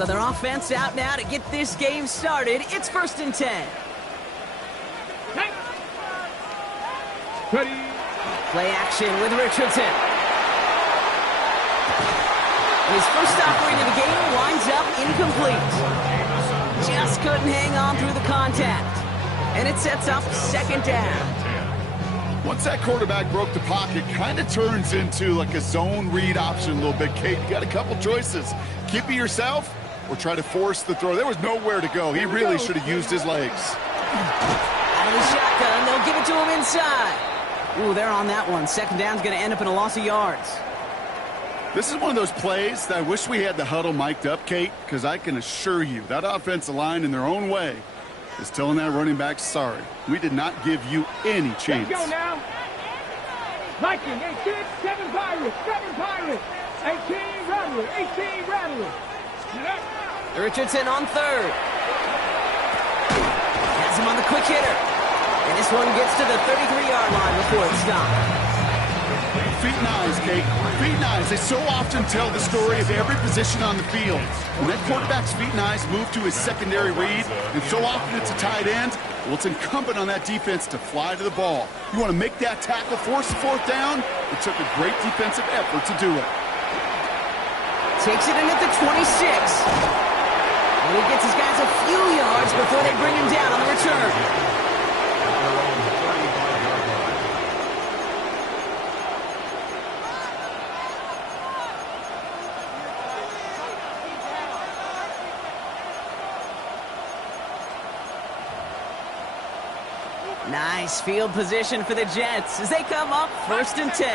So their offense out now to get this game started. It's 1st and 10. Ready. Play action with Richardson. His first opportunity of the game winds up incomplete. Just couldn't hang on through the contact. And it sets up 2nd down. Once that quarterback broke the pocket, kind of turns into like a zone read option a little bit. Kate, you got a couple choices. Keep it yourself or try to force the throw. There was nowhere to go. He really should have used his legs. Out of the shotgun, they'll give it to him inside. Ooh, they're on that one. 2nd down's going to end up in a loss of yards. This is one of those plays that I wish we had the huddle mic'd up, Kate, because I can assure you that offensive line in their own way is telling that running back, sorry, we did not give you any chance. Let's go now. Viking, 18, 7 Pirates, 7 Pirates, 18 Rattlers, 18 Rattlers. Richardson on 3rd. Has him on the quick hitter. And this one gets to the 33-yard line before it's stopped. Feet and eyes, Kate. Feet and eyes. They so often tell the story of every position on the field. When that quarterback's feet and eyes move to his secondary read, and so often it's a tight end, well, it's incumbent on that defense to fly to the ball. You want to make that tackle, force the 4th down? It took a great defensive effort to do it. Takes it in at the 26. And he gets his guys a few yards before they bring him down on the return. Nice field position for the Jets as they come up 1st and 10.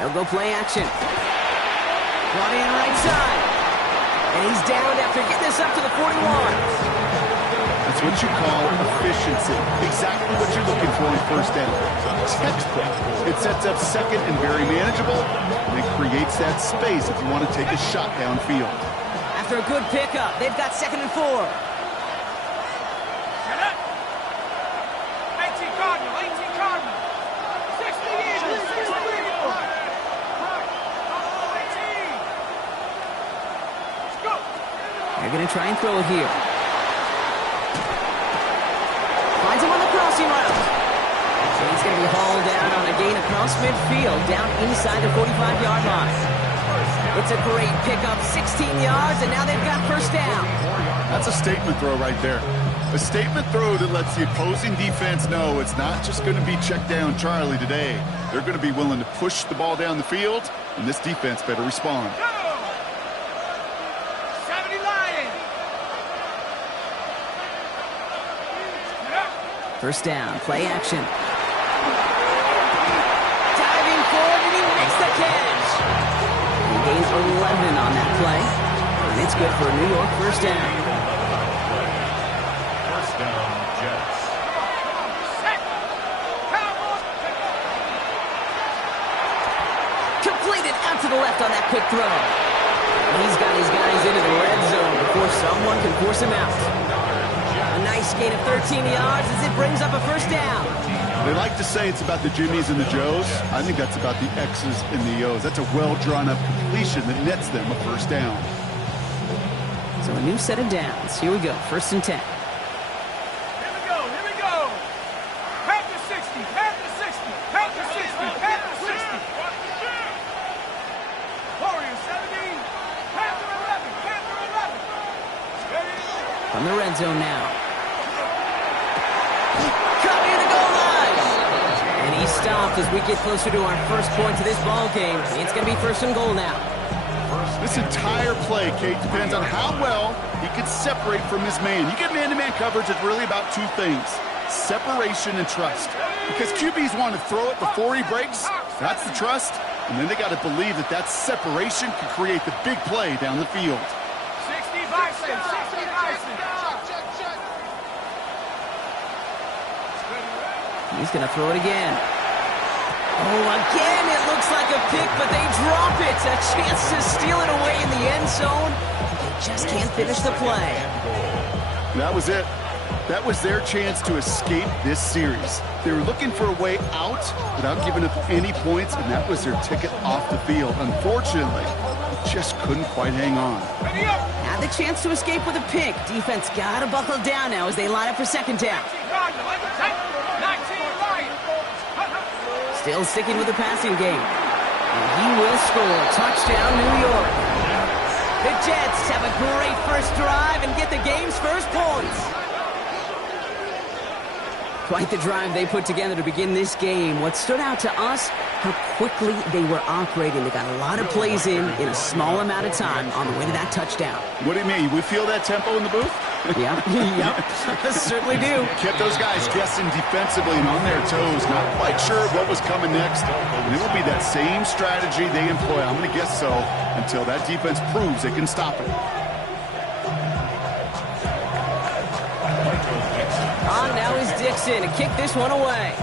They'll go play action. Brought in right side. And he's down after getting this up to the 41. That's what you call efficiency. Exactly what you're looking for in 1st down. Textbook. It sets up 2nd and very manageable, and it creates that space if you want to take a shot downfield. After a good pickup, they've got 2nd and 4. They're going to try and throw it here. Finds him on the crossing route. So he's going to be hauled down on a gain across midfield, down inside the 45-yard line. It's a great pickup, 16 yards, and now they've got 1st down. That's a statement throw right there. A statement throw that lets the opposing defense know it's not just going to be check down Charlie today. They're going to be willing to push the ball down the field, and this defense better respond. 1st down, play action. Diving forward, and he makes the catch. He gains 11 on that play, and it's good for a New York 1st down. 1st down, Jets. Completed out to the left on that quick throw. He's got his guys into the red zone before someone can force him out. A nice gain of 13 yards as it brings up a 1st down. They like to say it's about the Jimmies and the Joes. I think that's about the X's and the O's. That's a well-drawn-up completion that nets them a 1st down. So a new set of downs. Here we go, 1st and 10. Here we go. Panther 60, Panther 60, Panther 60, Panther 60. Warrior 17, Panther 11, Panther 11. From the red zone now. Cut near the goal line. And he stopped as we get closer to our 1st points of this ball game. It's going to be 1st and goal now. This entire play, Kate, depends on how well he can separate from his man. You get man-to-man coverage, it's really about 2 things: separation and trust. Because QBs want to throw it before he breaks. That's the trust. And then they got to believe that that separation can create the big play down the field. 60 Bison, 60 Bison. He's going to throw it again. Oh, again, it looks like a pick, but they drop it. A chance to steal it away in the end zone. They just can't finish the play. That was it. That was their chance to escape this series. They were looking for a way out without giving up any points, and that was their ticket off the field. Unfortunately, they just couldn't quite hang on. Had the chance to escape with a pick. Defense got to buckle down now as they line up for second down. Still sticking with the passing game. And he will score. Touchdown, New York. The Jets have a great first drive and get the game's first points. Quite the drive they put together to begin this game. What stood out to us, how quickly they were operating. They got a lot of plays in a small amount of time on the way to that touchdown. What do you mean? We feel that tempo in the booth? Yep, certainly do. Kept those guys guessing defensively and on their toes, not quite sure what was coming next. And it will be that same strategy they employ, I'm going to guess so, until that defense proves they can stop it. On now is Dixon to kick this one away.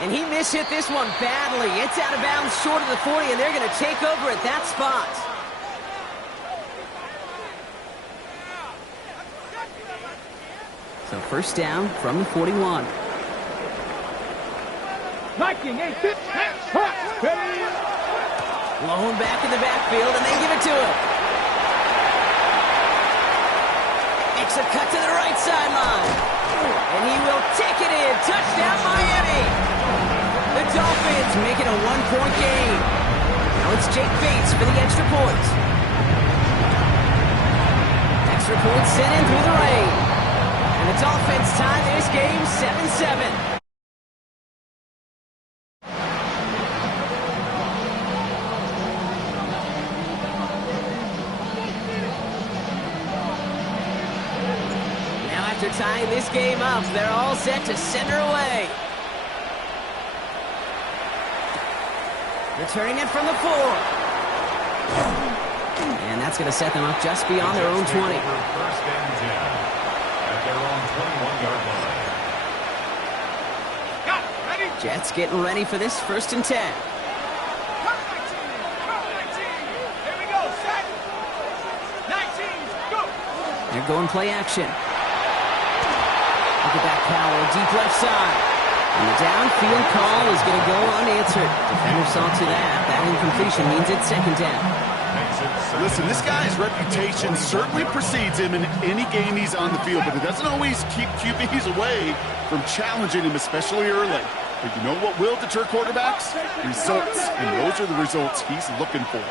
And he mishit this one badly. It's out of bounds short of the 40, and they're going to take over at that spot. So first down from the 41. Viking, Blown back in the backfield, and they give it to him. Makes a cut to the right sideline. And he will take it in. Touchdown, Miami. The Dolphins make it a one-point game. Now it's Jake Bates for the extra point. Extra point sent in through the rain. And the Dolphins tie this game 7-7. After tying this game up, they're all set to send her away. Returning it from the 4. And that's going to set them up just beyond their own 20. First and 10 at their own 21-yard line. Jets getting ready for this first and 10. Here we go, set. 19, go. They're going play action. Look at that power, deep left side. And the downfield call is going to go unanswered. Defender saw to that. That incompletion means it's second down. Listen, this guy's reputation certainly precedes him in any game he's on the field, but it doesn't always keep QBs away from challenging him, especially early. But you know what will deter quarterbacks? Results, and those are the results he's looking for.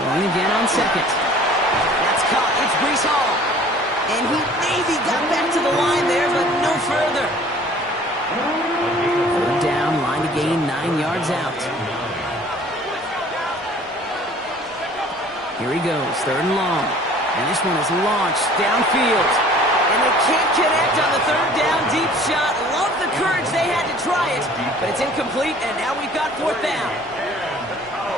Going again on second. That's caught. It's Breece Hall. And he maybe got back to the line there, but no further. Third down, line to gain 9 yards out. Here he goes, third and long. And this one is launched downfield. And they can't connect on the third down deep shot. Love the courage they had to try it, but it's incomplete, and now we've got fourth down.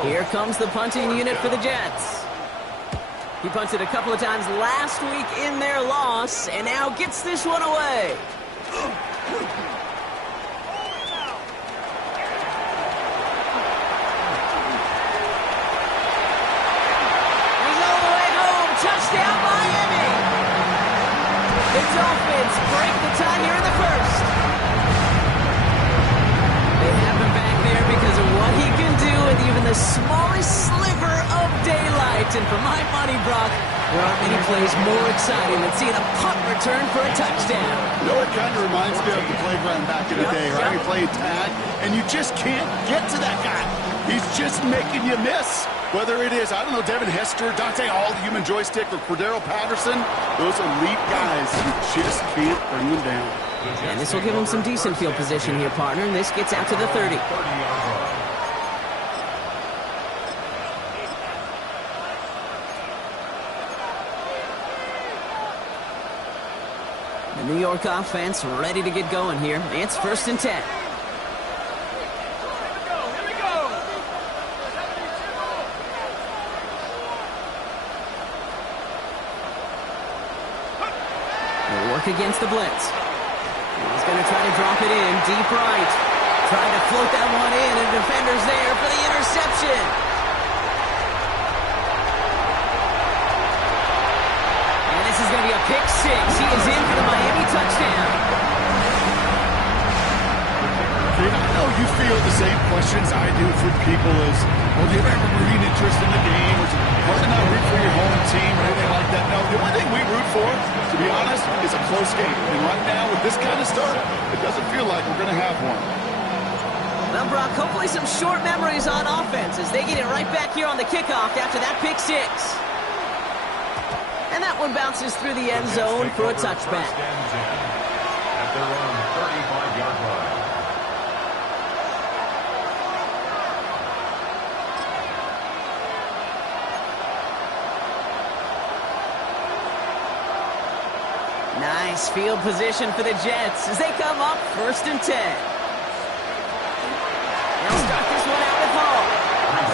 Here comes the punting unit for the Jets. He punted a couple of times last week in their loss, and now gets this one away. He's all the way home. Touchdown, Miami. The Dolphins break the tie here in the first. They have him back there because of what he can do with even the smallest sliver of daylight. And for my money, Brock, there aren't many plays more exciting than seeing a punt return for a touchdown. You know, it kind of reminds me of the playground back in the day, right? You play tag, and you just can't get to that guy. He's just making you miss. Whether it is, I don't know, Devin Hester, Dante Hall, the human joystick, or Cordero Patterson, those elite guys, you just can't bring them down. And this will give him some decent field position here, partner. And this gets out to the 30. The New York offense ready to get going here. It's first and 10. They'll work against the blitz. He's going to try to drop it in deep right. Trying to float that one in, and the defender's there for the interception. going to be a pick six. He is in for the Miami touchdown. I know you feel the same questions I do from people as, well, do you ever have a rooting interest in the game? Or is it hard to not root for your home team or anything like that? No, the only thing we root for, to be honest, is a close game. And right now, with this kind of start, it doesn't feel like we're going to have one. Well, Brock, hopefully some short memories on offense as they get it right back here on the kickoff after that pick six. And that one bounces through the end zone for a touchback. At their own 35-yard line. Nice field position for the Jets as they come up 1st and 10. They'll start this one out with Hall.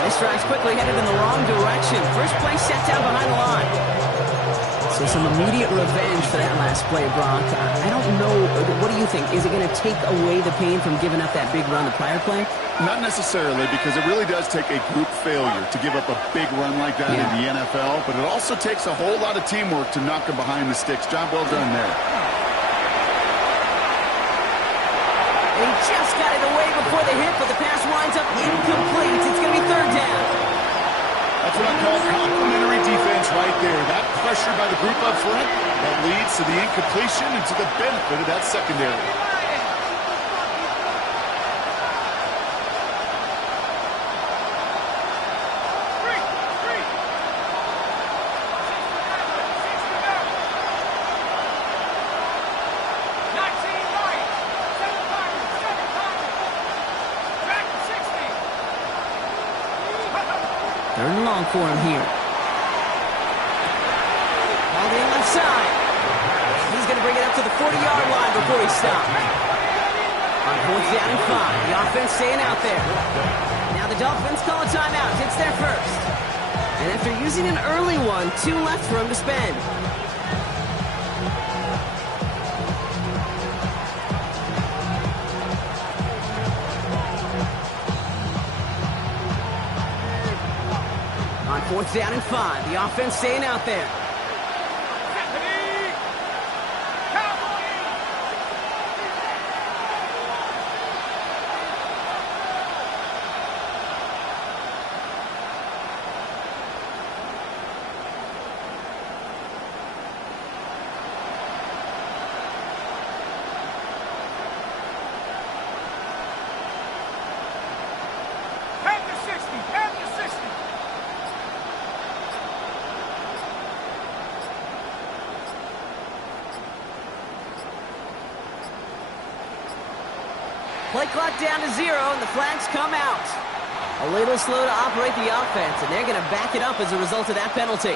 This drive's quickly headed in the wrong direction. First play set down behind the line. So some immediate revenge for that last play, Brock. I don't know. What do you think? Is it going to take away the pain from giving up that big run the prior play? Not necessarily, because it really does take a group failure to give up a big run like that in the NFL, but it also takes a whole lot of teamwork to knock them behind the sticks. Job well done there. And he just got it away before the hit, but the pass winds up incomplete. It's going to be 3rd down. That's what I call complimentary defense right there. That pressure by the group up front, that leads to the incompletion and to the benefit of that secondary. Third and long for him here. All the left side. He's going to bring it up to the 40-yard line before he stops. On 4th down and 5. The offense staying out there. Now the Dolphins call a timeout. It's their first. And after using an early one, 2 left for him to spend. On 4th down and 5. The offense staying out there. Play clock down to 0, and the flags come out. A little slow to operate the offense, and they're going to back it up as a result of that penalty.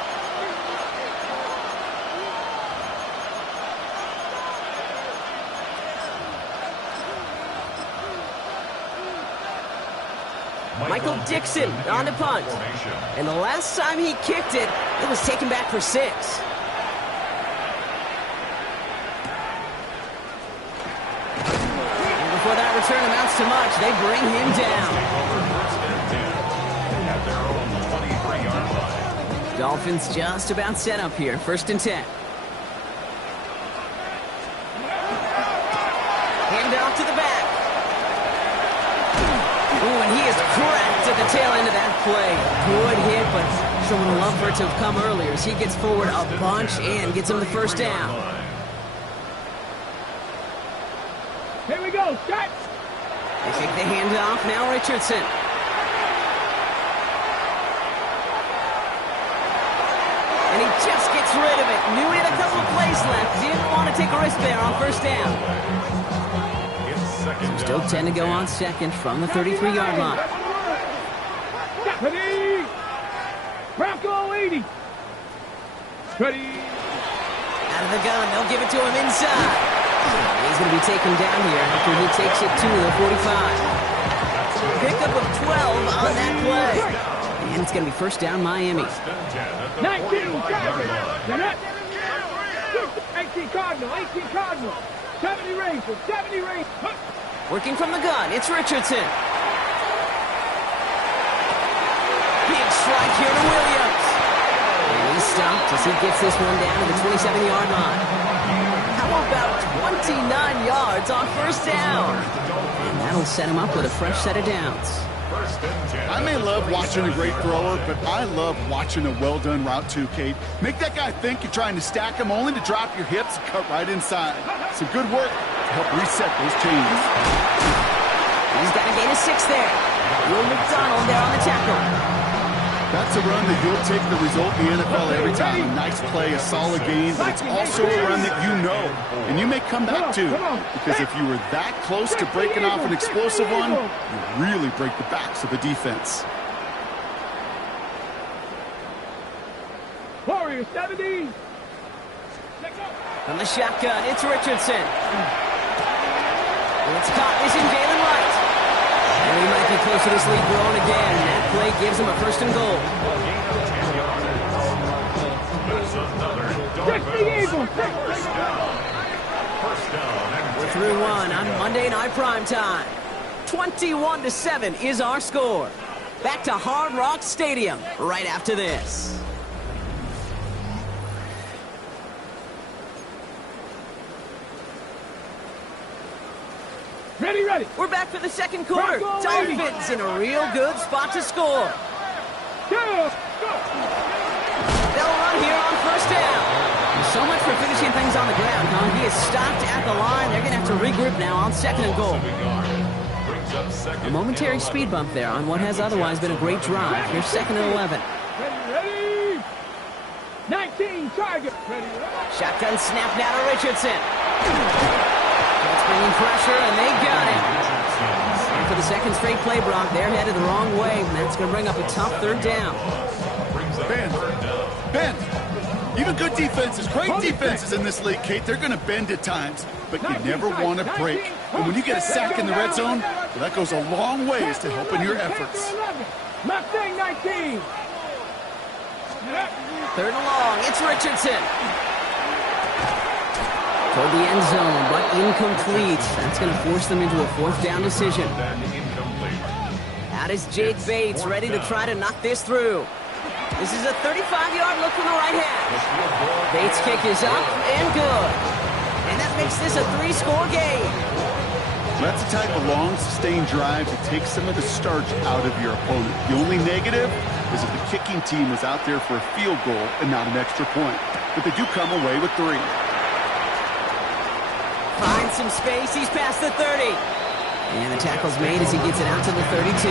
Michael Dixon on the punt. And the last time he kicked it, it was taken back for 6. Before that return amounts to much, they bring him down. At their own 23-yard line. Dolphins just about set up here. 1st and 10. Hand off to the back. Ooh, and he is cracked at the tail end of that play. Good hit, but someone would love for it to have come earlier as he gets forward a bunch and gets him the 1st down. Here we go, set. They take the handoff, now Richardson. And he just gets rid of it. Knew he had a couple of plays left. Didn't want to take a risk there on 1st down. Still 10 to go on 2nd from the 33-yard line. Ready. Bronco 80. Ready. Out of the gun, they'll give it to him inside. He's going to be taken down here after he takes it to the 45. Pickup of 12 on that play. And it's going to be 1st down Miami. 19, Cardinal. 18 Cardinal, 18 Cardinal. 70 Rangers, 70 Rangers. Working from the gun, it's Richardson. Big strike here to Williams. And he's stopped as he gets this one down to the 27-yard line. How about 29 yards on first down? And that'll set him up with a fresh set of downs. I may love watching a great thrower, but I love watching a well-done route too, Kate. Make that guy think you're trying to stack him only to drop your hips and cut right inside. Some good work to help reset those chains. He's got a gain of 6 there. Will McDonald there on the tackle. That's a run that you'll take the result in the NFL every time. A nice play, a solid gain, but it's also a run that you know, and you may come back to, because if you were that close to breaking off an explosive one, you really break the backs of a defense. Warrior 70. From the shotgun, it's Richardson. It's caught, missing Jalen Wright. And he might be close to this lead growing again. That play gives him a 1st and goal. We're through one on Monday Night Primetime. 21-7 is our score. Back to Hard Rock Stadium right after this. Ready. We're back for the second quarter. Dolphins in a real good spot to score. They'll run here on first down. So much for finishing things on the ground, huh? He is stopped at the line. They're going to have to regroup now on 2nd and goal. A momentary speed bump there on what has otherwise been a great drive. Here's 2nd and 11. Ready. 19 target. Ready. Shotgun snap now to Richardson. That's bringing pressure, and they got him. And for the second straight play, Brock, they're headed the wrong way, and that's going to bring up a tough 3rd down. Bend. Even good defenses, great defenses in this league, Kate, they're going to bend at times, but you never want to break. And when you get a sack in the red zone, well, that goes a long ways to helping your efforts. Mustang 19. 3rd and long, it's Richardson. Toward the end zone, but incomplete. That's going to force them into a 4th down decision. Out is Jake Bates, ready to try to knock this through. This is a 35-yard look from the right hand. Bates' kick is up and good. And that makes this a 3-score game. That's the type of long, sustained drive that takes some of the starch out of your opponent. The only negative is if the kicking team was out there for a field goal and not an extra point. But they do come away with 3. Finds some space. He's past the 30. And the tackle's made as he gets it out to the 32.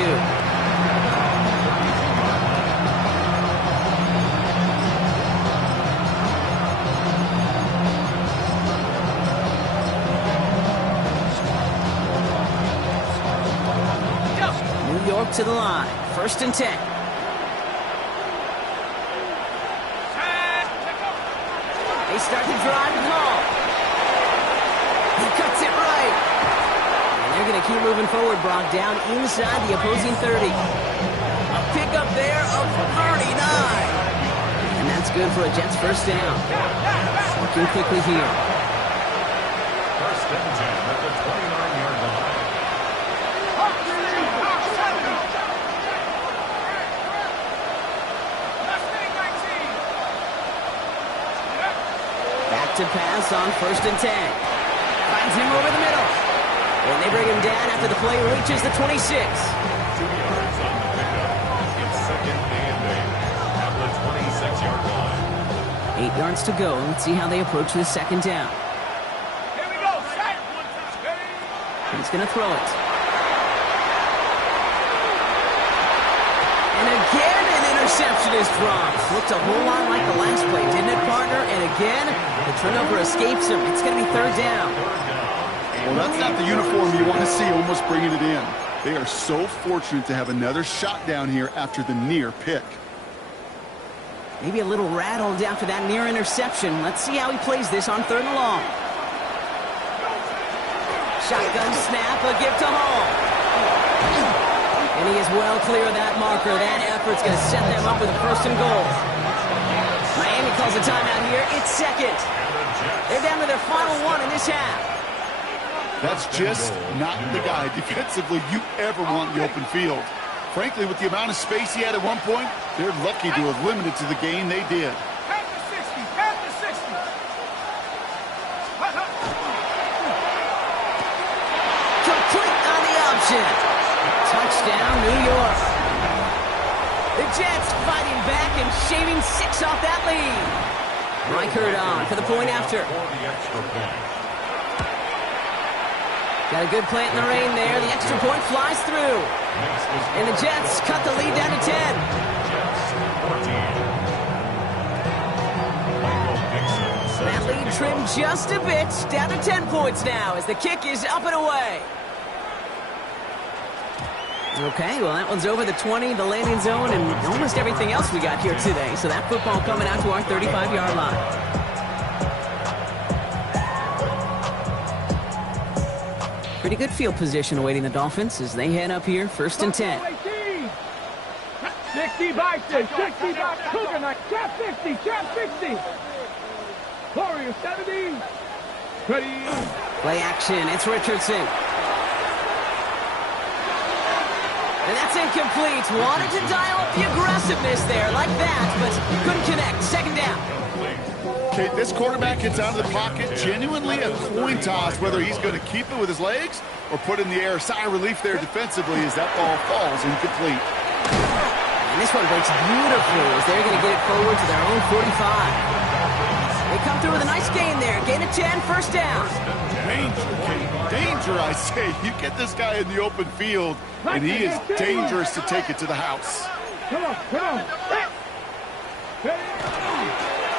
New York to the line. 1st and 10. They start to drive and haul. He cuts it right. And they're going to keep moving forward, Brock, down inside the opposing 30. A pickup there of 39. And that's good for a Jets 1st down. Working quickly here. 1st and 10 at the 29-yard line. Back to pass on 1st and 10. Finds him over the middle. And they bring him down after the play reaches the 26. 2 yards on the pickup. It's 2nd and 8 at the 26-yard line. 8 yards to go. Let's see how they approach this 2nd down. Here we go. He's going to throw it. And again, an interception is dropped. Looked a whole lot like the last play, didn't it, partner? And again, the turnover escapes him. It's going to be 3rd down. Well, that's not the uniform you want to see almost bringing it in. They are so fortunate to have another shot down here after the near pick. Maybe a little rattled after that near interception. Let's see how he plays this on 3rd and long. Shotgun snap, a give to Hall. And he is well clear of that marker. That effort's going to set them up with a 1st and goal. Miami calls a timeout here. It's 2nd. They're down to their final 1 in this half. That's just not the guy defensively you ever want in the open field. Frankly, with the amount of space he had at one point, they're lucky to have limited to the gain they did. interception. Touchdown, New York. The Jets fighting back and shaving 6 off that lead. Reichert on for the point after. Got a good plant in the rain there. The extra point flies through. And the Jets cut the lead down to 10. That lead trimmed just a bit. Down to 10 points now as the kick is up and away. Okay, well, that one's over the 20, the landing zone, and almost everything else we got here today. So that football coming out to our 35-yard line. Pretty good field position awaiting the Dolphins as they head up here, 1st and 10. 60 Bison, 60 Cougar Knight, trap 50, trap 60. Warrior 70. Ready. Play action, it's Richardson. And that's incomplete. Wanted to dial up the aggressiveness there like that, but couldn't connect. 2nd down. Okay, this quarterback gets out of the pocket, genuinely a coin toss whether he's going to keep it with his legs or put it in the air. Sigh of relief there defensively as that ball falls incomplete. And this one breaks beautifully as they're going to get it forward to their own 45. They come through with a nice gain there. Gain of 10, 1st down. Danger, Kate. Danger, I say. You get this guy in the open field, and he is dangerous to take it to the house. Come on, come on.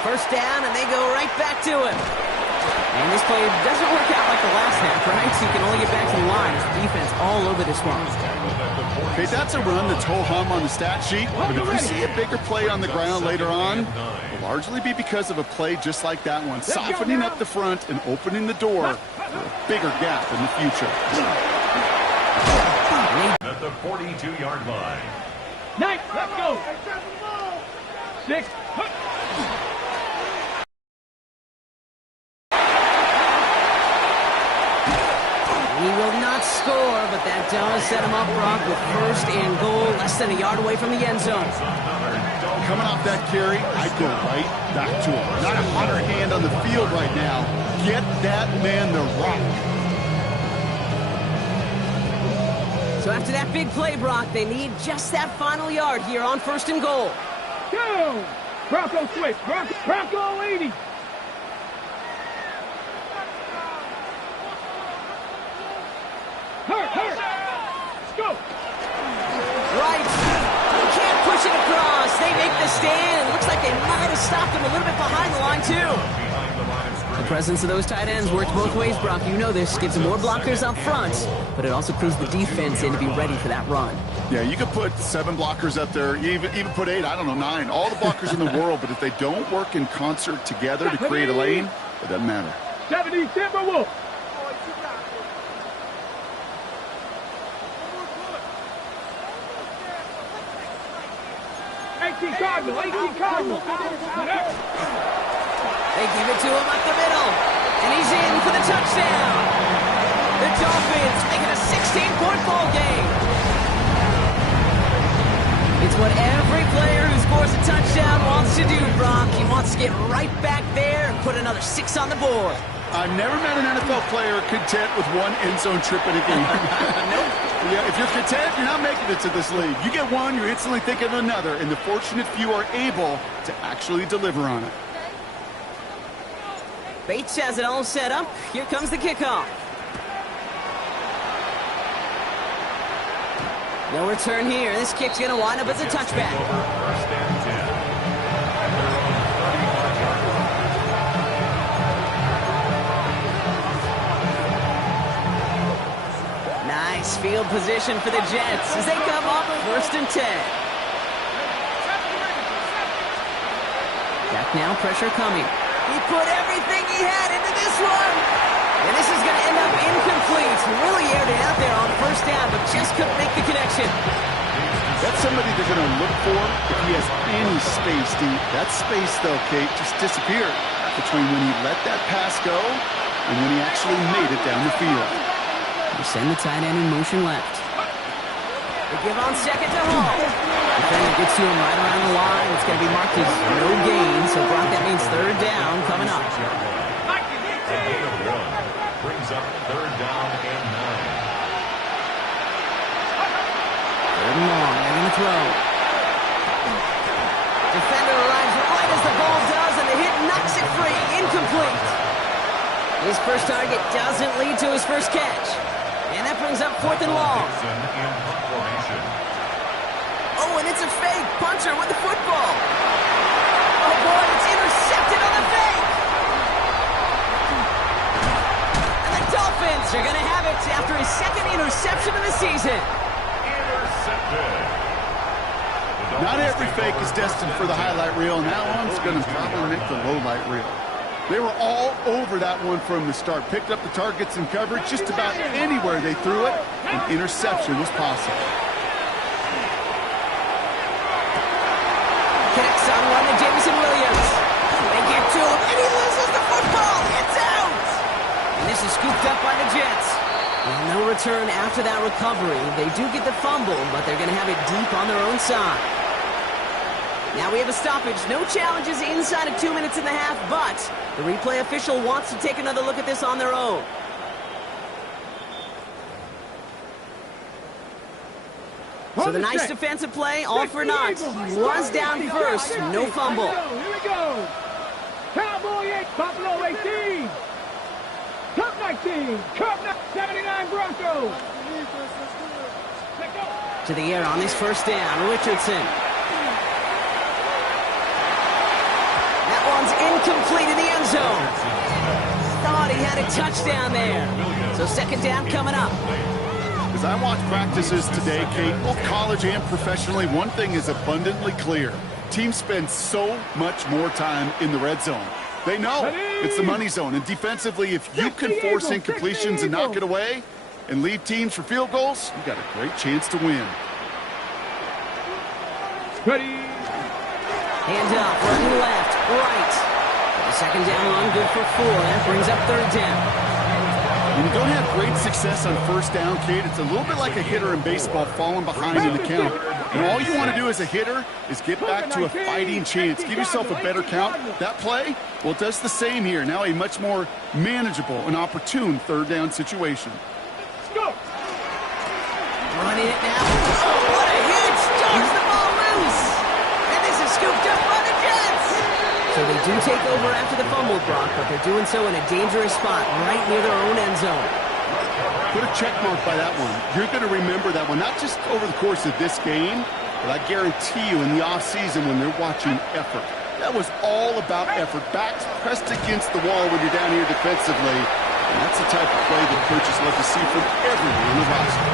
1st down, and they go right back to him. And this play doesn't work out like the last half, right? So you can only get back to the line as the defense all over this one. Okay, that's a run that's ho-hum on the stat sheet, but if you see a bigger play on the ground later on, it'll largely be because of a play just like that one, softening up the front and opening the door for a bigger gap in the future. At the 42-yard line. 9, let's go. 6, He will not score, but that does set him up, Brock, with 1st and goal, less than a yard away from the end zone. Coming off that carry, I go right back to him. Not a hotter hand on the field right now. Get that man the rock. So after that big play, Brock, they need just that final yard here on 1st and goal. go. Bronco switch, Bronco 80. Hurt. Let's go. Right. Can't push it across. They make the stand. Looks like they might have stopped him a little bit behind the line, too. The presence of those tight ends works both ways, Brock. You know this. Gives them more blockers up front, but it also clues the defense in to be ready for that run. Yeah, you could put 7 blockers up there, even put 8, I don't know, 9. All the blockers in the world, but if they don't work in concert together to create a lane, it doesn't matter. 70 Timberwolves. Cardinal. They give it to him up the middle, and he's in for the touchdown. The Dolphins make it a 16-point ball game. It's what every player who scores a touchdown wants to do, Brock. He wants to get right back there and put another 6 on the board. I've never met an NFL player content with 1 end zone trip in a game. Nope. Yeah, if you're content, you're not making it to this league. You get 1, you're instantly thinking of another, and the fortunate few are able to actually deliver on it. Bates has it all set up. Here comes the kickoff. No return here. This kick's going to wind up as a touchback. First and 10. Nice field position for the Jets as they come up 1st and 10. Back now, pressure coming. He put everything he had into this one. And this is going to end up incomplete. Really aired it out there on 1st down, but just couldn't make the connection. That's somebody they're going to look for if he has any space deep. That space, though, Kate, just disappeared between when he let that pass go and when he actually made it down the field. They send the tight end in motion left. They give on 2nd to Hall. Defender gets to him right around the line. It's going to be marked as no gain, so Brock, that means 3rd down coming up. A gain of 1 brings up 3rd down and 9. Third and long. They're going to throw. Defender arrives right as the ball does, and the hit knocks it free. Incomplete. His first target doesn't lead to his first catch. And that brings up fourth and long. Oh, and it's a fake. Punter with the football. Oh, boy, it's intercepted on the fake. And the Dolphins are going to have it after his second interception of the season. Not every fake is destined for the highlight reel, and that one's going to probably make the low light reel. They were all over that one from the start. Picked up the targets and coverage just about anywhere they threw it. An interception was possible. Connects on one to Jameson Williams. They get to him, and he loses the football. It's out. And this is scooped up by the Jets. Well, no return after that recovery. They do get the fumble, but they're going to have it deep on their own side. Now we have a stoppage. No challenges inside of 2 minutes and a half, but the replay official wants to take another look at this on their own. So the nice defensive play, all for naught. Was down first, no fumble. Here we go. Cowboy 8, Buffalo 18. Cup 19, Cup 79 Broncos. To the air on this first down, Richardson. That one's incomplete in the end zone. Thought he had a touchdown there. So second down coming up. As I watch practices today, Kate, both college and professionally, one thing is abundantly clear. Teams spend so much more time in the red zone. They know it's the money zone. And defensively, if you can force incompletions and knock it away and lead teams for field goals, you got a great chance to win. Ready. Hand up, running left, right. The second down run, good for 4. That brings up third down. When you don't have great success on first down, Kate, it's a little bit like a hitter in baseball falling behind in the count. And all you want to do as a hitter is get back to a fighting chance. Give yourself a better count. That play, well, it does the same here. Now a much more manageable and opportune third down situation. Go. Running it now. Oh, what a hit! Starts the ball loose. And this is scooped up by the Jets. So they do take over after the fumble, Brock, but they're doing so in a dangerous spot right near their own end zone. Put a check mark by that one. You're going to remember that one, not just over the course of this game, but I guarantee you in the offseason when they're watching effort. That was all about effort. Backs pressed against the wall when you're down here defensively. And that's the type of play that coaches love to see from everyone on the roster.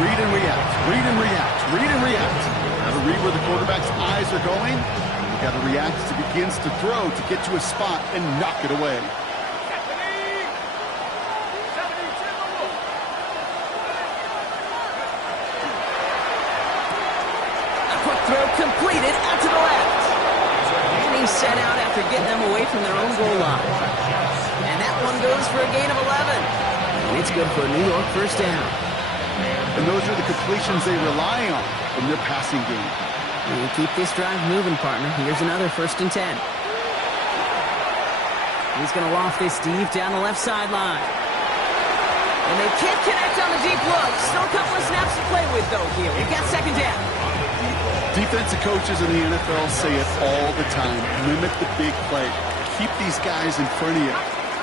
Read and react, read and react, read and react. Got to read where the quarterback's eyes are going. You got to react as he begins to throw to get to a spot and knock it away. Throw completed out to the left. And he's set out after getting them away from their own goal line. And that one goes for a gain of 11. And it's good for a New York first down. And those are the completions they rely on from their passing game. And you keep this drive moving, partner. Here's another 1st and 10. He's going to loft this deep down the left sideline. And they can't connect on the deep look. Still a couple of snaps to play with, though, here. We've got second down. Defensive coaches in the NFL say it all the time. Limit the big play. Keep these guys in front of you.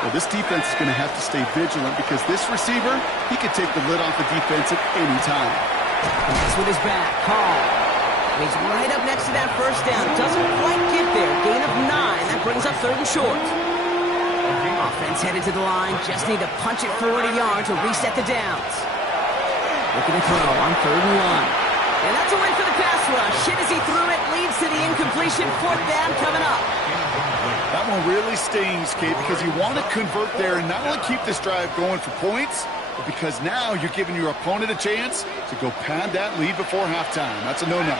Well, this defense is going to have to stay vigilant because this receiver, he could take the lid off the defense at any time. Connects with his back. Call. He's right up next to that first down. Doesn't quite get there. Gain of 9. That brings up 3rd and short. Offense headed to the line. Just need to punch it 40 yards to reset the downs. Looking to throw on 3rd and 1. And that's a win for the pass rush. Hit as he threw it, leads to the incompletion. 4th down coming up. That one really stings, Kate, because you want to convert there and not only keep this drive going for points, but because now you're giving your opponent a chance to go pad that lead before halftime. That's a no-no.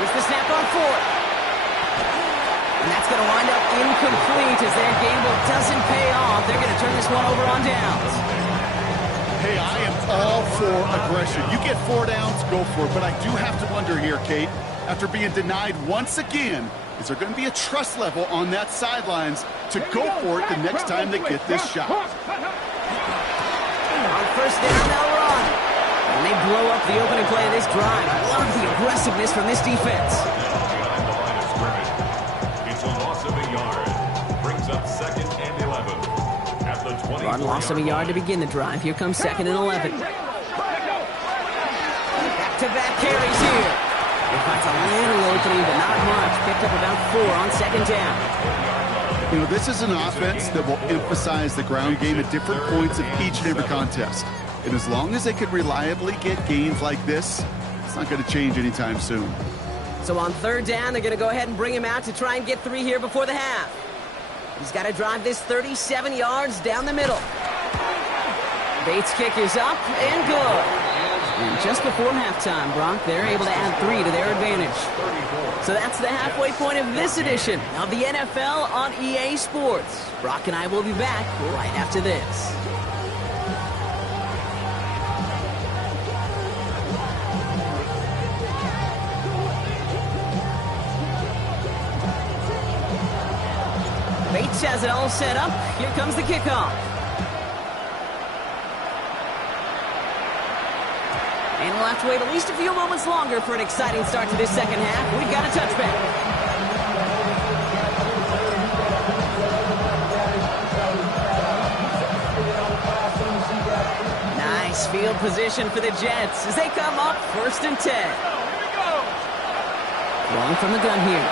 Here's the snap on 4th. And that's going to wind up incomplete as their gamble doesn't pay off. They're going to turn this one over on downs. Hey, I am all for aggression. You get 4 downs, go for it. But I do have to wonder here, Kate, after being denied once again, is there going to be a trust level on that sidelines to go for it the next time they get this shot? On 1st down, they'll run. And they blow up the opening play of this drive. I love the aggressiveness from this defense. Behind the line of scrimmage. It's a loss of a yard. Brings up 2nd and 11. At the 20. Run lost him a yard to begin the drive. Here comes 2nd and 11. Back-to-back carries here. He finds a little opening, but not much. Picked up about 4 on 2nd down. You know, this is an offense that will emphasize the ground game at different points of each and every contest. And as long as they can reliably get gains like this, it's not going to change anytime soon. So on 3rd down, they're going to go ahead and bring him out to try and get 3 here before the half. He's got to drive this 37 yards down the middle. Bates' kick is up and good. And just before halftime, Brock, they're able to add 3 to their advantage. So that's the halfway point of this edition of the NFL on EA Sports. Brock and I will be back right after this. Bates has it all set up. Here comes the kickoff. And we'll have to wait at least a few moments longer for an exciting start to this second half. We've got a touchback. Nice field position for the Jets as they come up 1st and 10. Rolling from the gun here.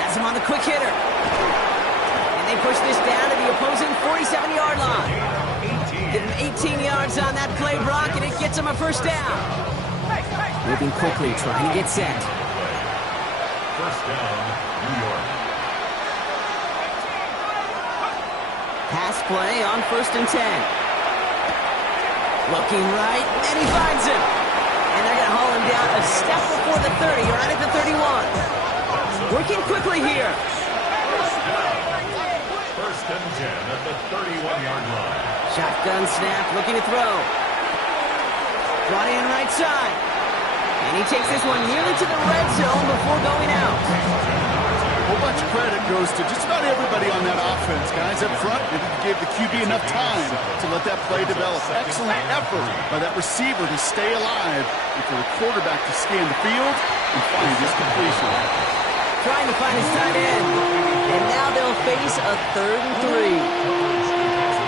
Has him on the quick hitter. And they push this down to the opposing 47-yard line. Give him 18 yards on that play, Brock, and it gets him a 1st down. Moving quickly, trying to get set. 1st down, New York. Pass play on 1st and 10. Looking right, and he finds him. And they're going to haul him down a step before the 30, right at the 31. Working quickly here. 1st and 10 at the 31-yard line. Shotgun snap, looking to throw. Brought in right side. And he takes this one nearly to the red zone before going out. A whole bunch of credit goes to just about everybody on that offense. Guys up front, they gave the QB enough time to let that play develop. Excellent effort by that receiver to stay alive and for the quarterback to scan the field and find his completion. Trying to find his tight end. And now they'll face a 3rd and 3.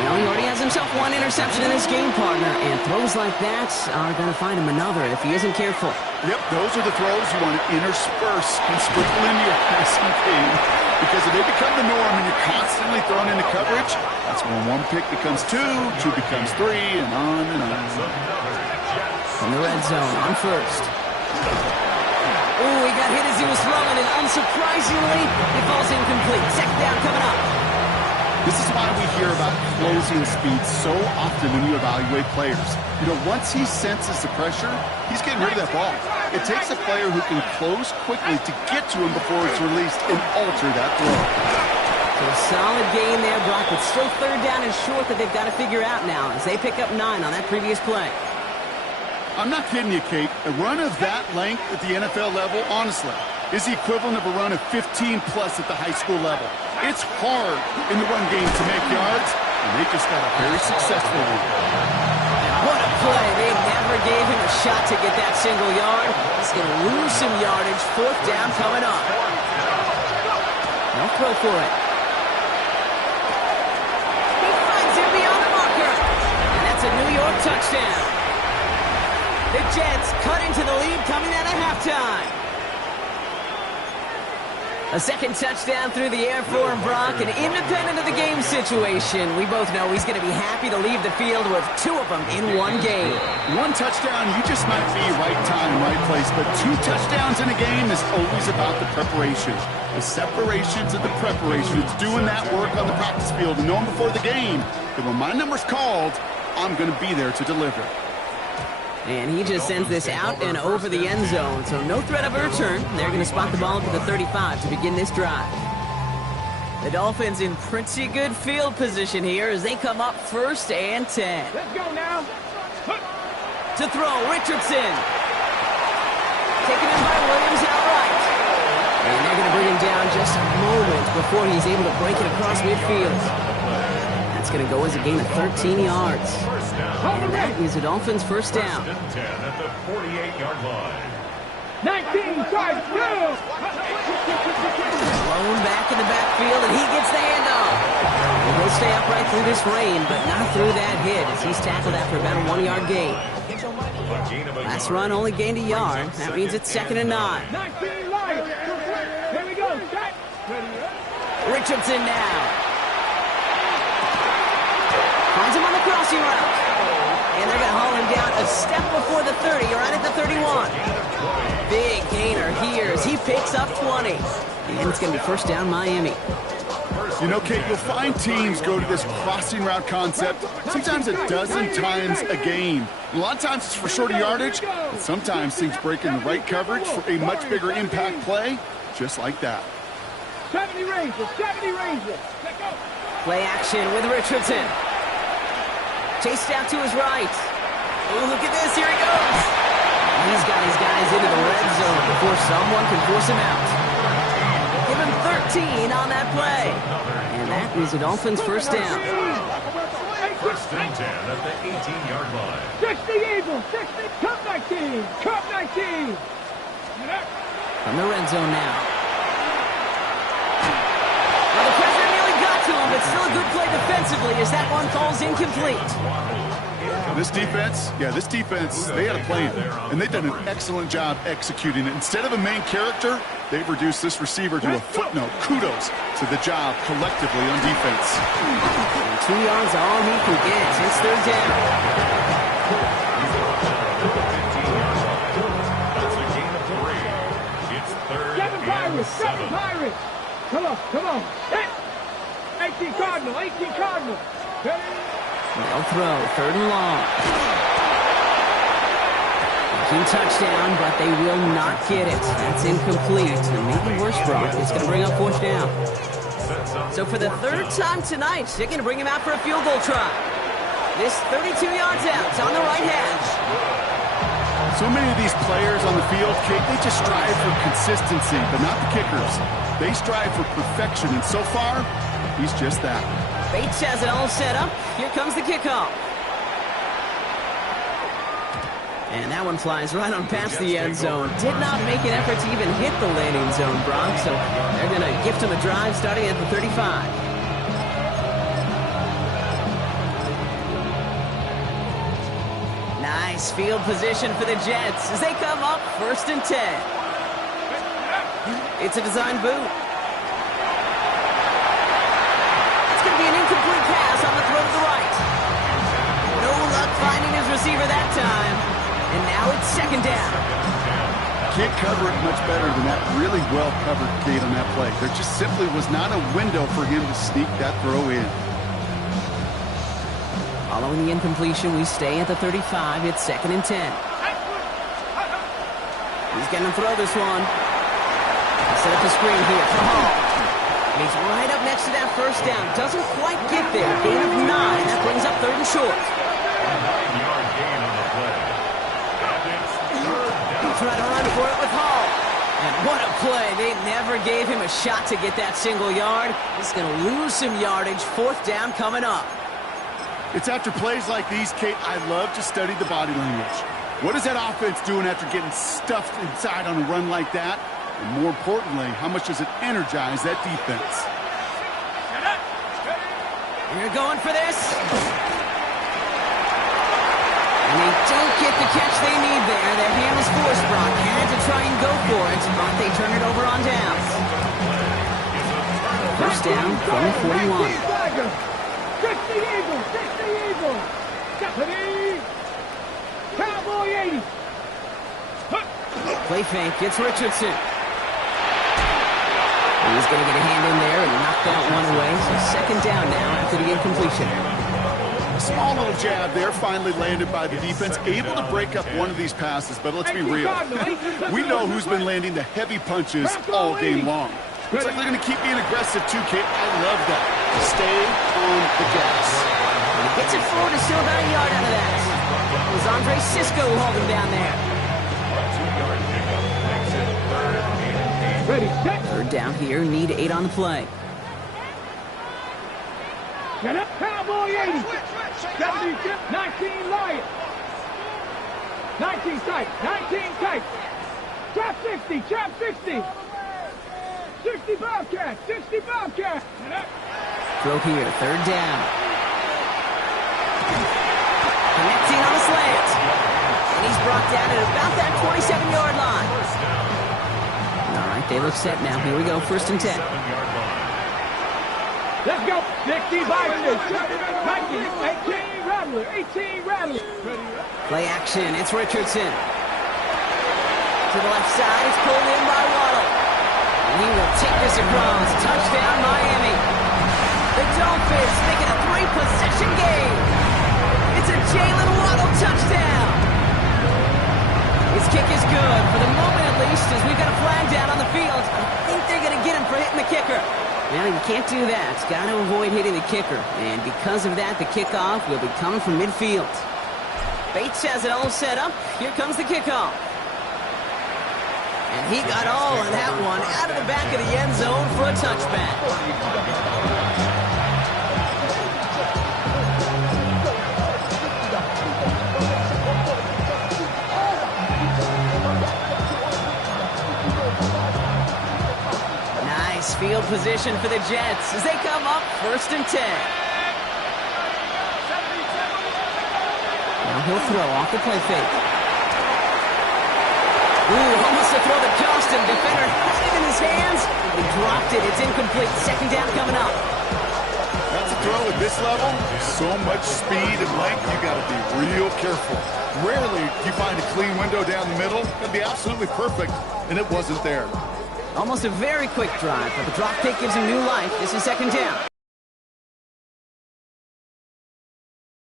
Well, he already has himself 1 interception in his game, partner, and throws like that are going to find him another if he isn't careful. Yep, those are the throws you want to intersperse and sprinkle into your passing game, because if they become the norm and you're constantly thrown into coverage, that's when 1 pick becomes 2, 2 becomes 3, and on and on. From the red zone on 1st. Oh, he got hit as he was throwing, and unsurprisingly, he falls incomplete. 2nd down coming up. This is why we hear about closing speed so often when you evaluate players. You know, once he senses the pressure, he's getting rid of that ball. It takes a player who can close quickly to get to him before it's released and alter that throw. So a solid gain there, Brock, but still 3rd down and short that they've got to figure out now as they pick up 9 on that previous play. I'm not kidding you, Kate. A run of that length at the NFL level, honestly, is the equivalent of a run of 15-plus at the high school level. It's hard in the run game to make yards, and they just got a very successful one. What a play. They never gave him a shot to get that single yard. He's going to lose some yardage. 4th down coming up. They'll throw for it. He finds him beyond the marker. And that's a New York touchdown. The Jets cut into the lead coming out of halftime. A 2nd touchdown through the air for Brock, and independent of the game situation, we both know he's going to be happy to leave the field with 2 of them in 1 game. 1 touchdown, you just might be right time, right place, but 2 touchdowns in a game is always about the preparation. The separation to the preparation. It's doing that work on the practice field and knowing before the game that when my number's called, I'm going to be there to deliver. And he just sends this out and over the end zone, so no threat of a return. They're going to spot the ball up at the 35 to begin this drive. The Dolphins in pretty good field position here as they come up 1st and 10. Let's go now. To throw, Richardson. Taken in by Williams outright. And they're going to bring him down just a moment before he's able to break it across midfield. That's It's going to go as a gain of 13 yards. And that is a Dolphins first down. 10 at the 48-yard line. 19, charge, go! Thrown back in the backfield, and he gets the handoff. And he'll stay upright through this rain, but not through that hit as he's tackled after about a 1-yard gain. Last run only gained a yard. That means it's 2nd and 9. 19, light. Here we go, set. Richardson now. Finds him on the crossing route. And they're going to haul him down a step before the 30, right at the 31. Big gainer here as he picks up 20. And it's going to be first down Miami. You know, Kate, you'll find teams go to this crossing route concept sometimes a dozen times a game. A lot of times it's for shorter yardage, but sometimes teams break in the right coverage for a much bigger impact play, just like that. 70 Rangers, 70 Rangers. Let's go. Play action with Richardson. Chased out to his right. Oh, look at this. Here he goes. He's got his guys into the red zone before someone can force him out. Give him 13 on that play. And that is a Dolphins first down. First and 10 at the 18-yard line. 60 Eagles, 60, Cup 19, Cup 19. From the red zone now. Well, the pressure nearly got to him, but still a good play defensively as that one falls incomplete. This defense, they had a plan, and they've done an excellent job executing it. Instead of a main character, they've reduced this receiver to a footnote. Kudos to the job collectively on defense. And 2 yards all he can get. It's 3rd down. That's a gain of 3. It's 3rd and 7. Pirates. Come on. 18 Cardinal, 18 Cardinal. They'll throw, 3rd and long. Team touchdown, but they will not get it. That's incomplete. And maybe worse, Brock. It's going to bring up 4th down. So for the 3rd time tonight, they're going to bring him out for a field goal try. This 32 yards out on the right hash. So many of these players on the field, Kate, they just strive for consistency, but not the kickers. They strive for perfection, and so far, he's just that. Bates has it all set up. Here comes the kickoff. And that one flies right on past the end zone. Did not make an effort to even hit the landing zone, Brock. So they're going to gift him a drive starting at the 35. Nice field position for the Jets as they come up 1st and 10. It's a design boot. It's going to be an incomplete pass on the throw to the right. No luck finding his receiver that time. And now it's 2nd down. Can't cover it much better than that really well-covered Kate on that play. There just simply was not a window for him to sneak that throw in. Following the incompletion, we stay at the 35. It's 2nd and 10. He's going to throw this one. Set up the screen here for Hall. And he's right up next to that first down. Doesn't quite get there. Gain of 9. That brings up 3rd and short. 9-yard gain on the play. Try to run for it with Hall. And what a play. They never gave him a shot to get that single yard. He's going to lose some yardage. 4th down coming up. It's after plays like these, Kate, I love to study the body language. What is that offense doing after getting stuffed inside on a run like that? And more importantly, how much does it energize that defense? You're going for this. And they don't get the catch they need there. Their hand was forced, Brock. Had to try and go for it, but they turn it over on downs. First down from the 41. 60 Eagles, 60 Eagles. Stephanie. Cowboy 80. Play fake, gets Richardson. He's going to get a hand in there and knock that one away. So 2nd down now after the incompletion. Small little jab there, finally landed by the defense, able to break up one of these passes, but let's be real. We know who's been landing the heavy punches all game long. Looks like they're going to keep being aggressive too, Kate. I love that. Stay on the gas. And he gets it forward and still about a yard out of that. It was Andre Sisco who hauled him down there. Ready, set. 3rd down here, need 8 on the play. Get up, Cowboy 80. 70, 19 Lions. 19 tight. 19 tight. Trap 60. Trap 60. 60 Bobcat. 60 Bobcat. Throw here, third down. Connecting on a slant. And he's brought down at about that 27-yard line. All right, they look set now. Here we go, 1st and 10. Let's go. 60 Vikings. 18 Rattler. 18 Rattler. Play action, it's Richardson. To the left side, it's pulled in by Waddle. And he will take this across. Touchdown, Miami. The Dolphins make it a 3-possession game. It's a Jalen Waddle touchdown. His kick is good, for the moment at least, as we've got a flag down on the field. I think they're going to get him for hitting the kicker. Now, you can't do that. It's got to avoid hitting the kicker. And because of that, the kickoff will be coming from midfield. Bates has it all set up. Here comes the kickoff. And he got all of that one out of the back of the end zone for a touchback. Nice field position for the Jets as they come up 1st and 10. Now he'll throw off the play fake. Ooh, almost a throw that cost him. Defender had it in his hands. He dropped it. It's incomplete. 2nd down coming up. That's a throw at this level. So much speed and length, you got to be real careful. Rarely do you find a clean window down the middle. That'd be absolutely perfect, and it wasn't there. Almost a very quick drive, but the drop kick gives him new life. This is 2nd down.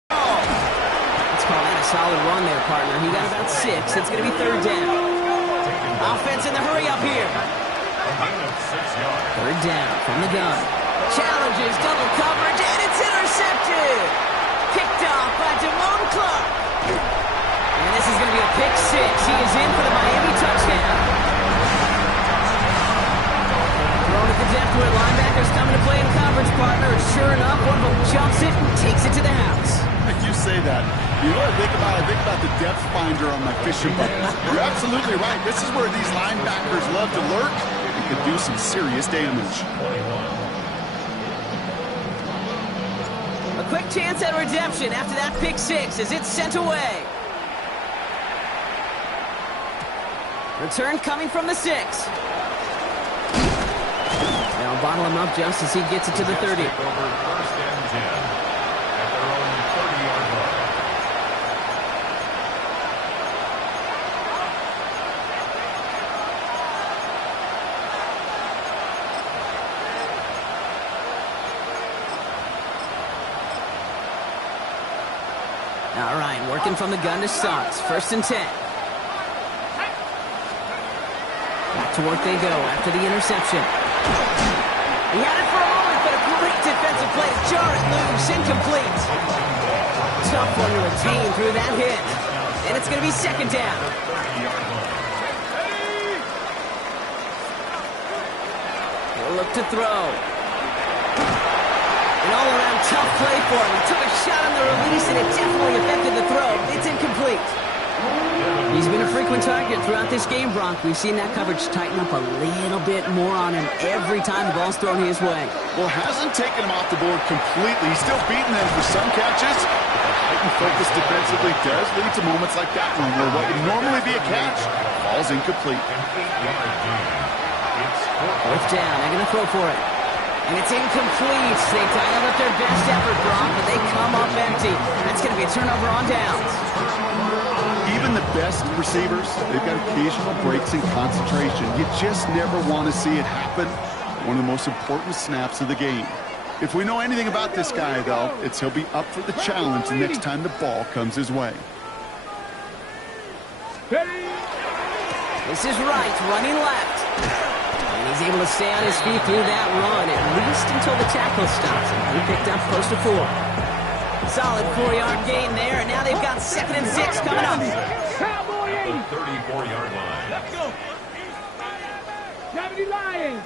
Oh, let's call that a solid run there, partner. He got about 6. It's going to be 3rd down. Offense in the hurry up here. 3rd down from the gun. Challenges, double coverage, and it's intercepted. Picked off by Damone Clark. And this is going to be a pick 6. He is in for the Miami touchdown. Thrown at the depth where linebackers coming to play in coverage, partner. And sure enough, one of them jumps it and takes it to the house. You say that. You know what I think about? I think about the depth finder on my fishing boat. You're absolutely right. This is where these linebackers love to lurk and can do some serious damage. A quick chance at redemption after that pick 6 as it's sent away. Return coming from the 6. They'll bottle him up just as he gets it to the 30. All right, working from the gun to start. 1st and 10. Back to work they go after the interception. He had it for a moment, but a great defensive play to jar it loose. Incomplete. Tough one to retain through that hit. And it's going to be 2nd down. He'll look to throw. An all-around tough play for him. He took a shot on the release, and it definitely affected the throw. It's incomplete. He's been a frequent target throughout this game, Brock. We've seen that coverage tighten up a little bit more on him every time the ball's thrown his way. Well, hasn't taken him off the board completely. He's still beating them for some catches. But the heightened focus defensively does lead to moments like that one where what would normally be a catch falls incomplete. 4th down. They're going to throw for it. And it's incomplete. They dialed up their best effort, Brock, but they come up empty. That's going to be a turnover on downs. Even the best receivers, they've got occasional breaks in concentration. You just never want to see it happen. One of the most important snaps of the game. If we know anything about this guy, though, it's he'll be up for the challenge the next time the ball comes his way. This is right, running left. And he's able to stay on his feet through that run, at least until the tackle stops him. He picked up close to 4. Solid 4-yard gain there, and now they've got 2nd and 6 coming up. Cowboy 80. The 34-yard line. Let's go. 70 Lions.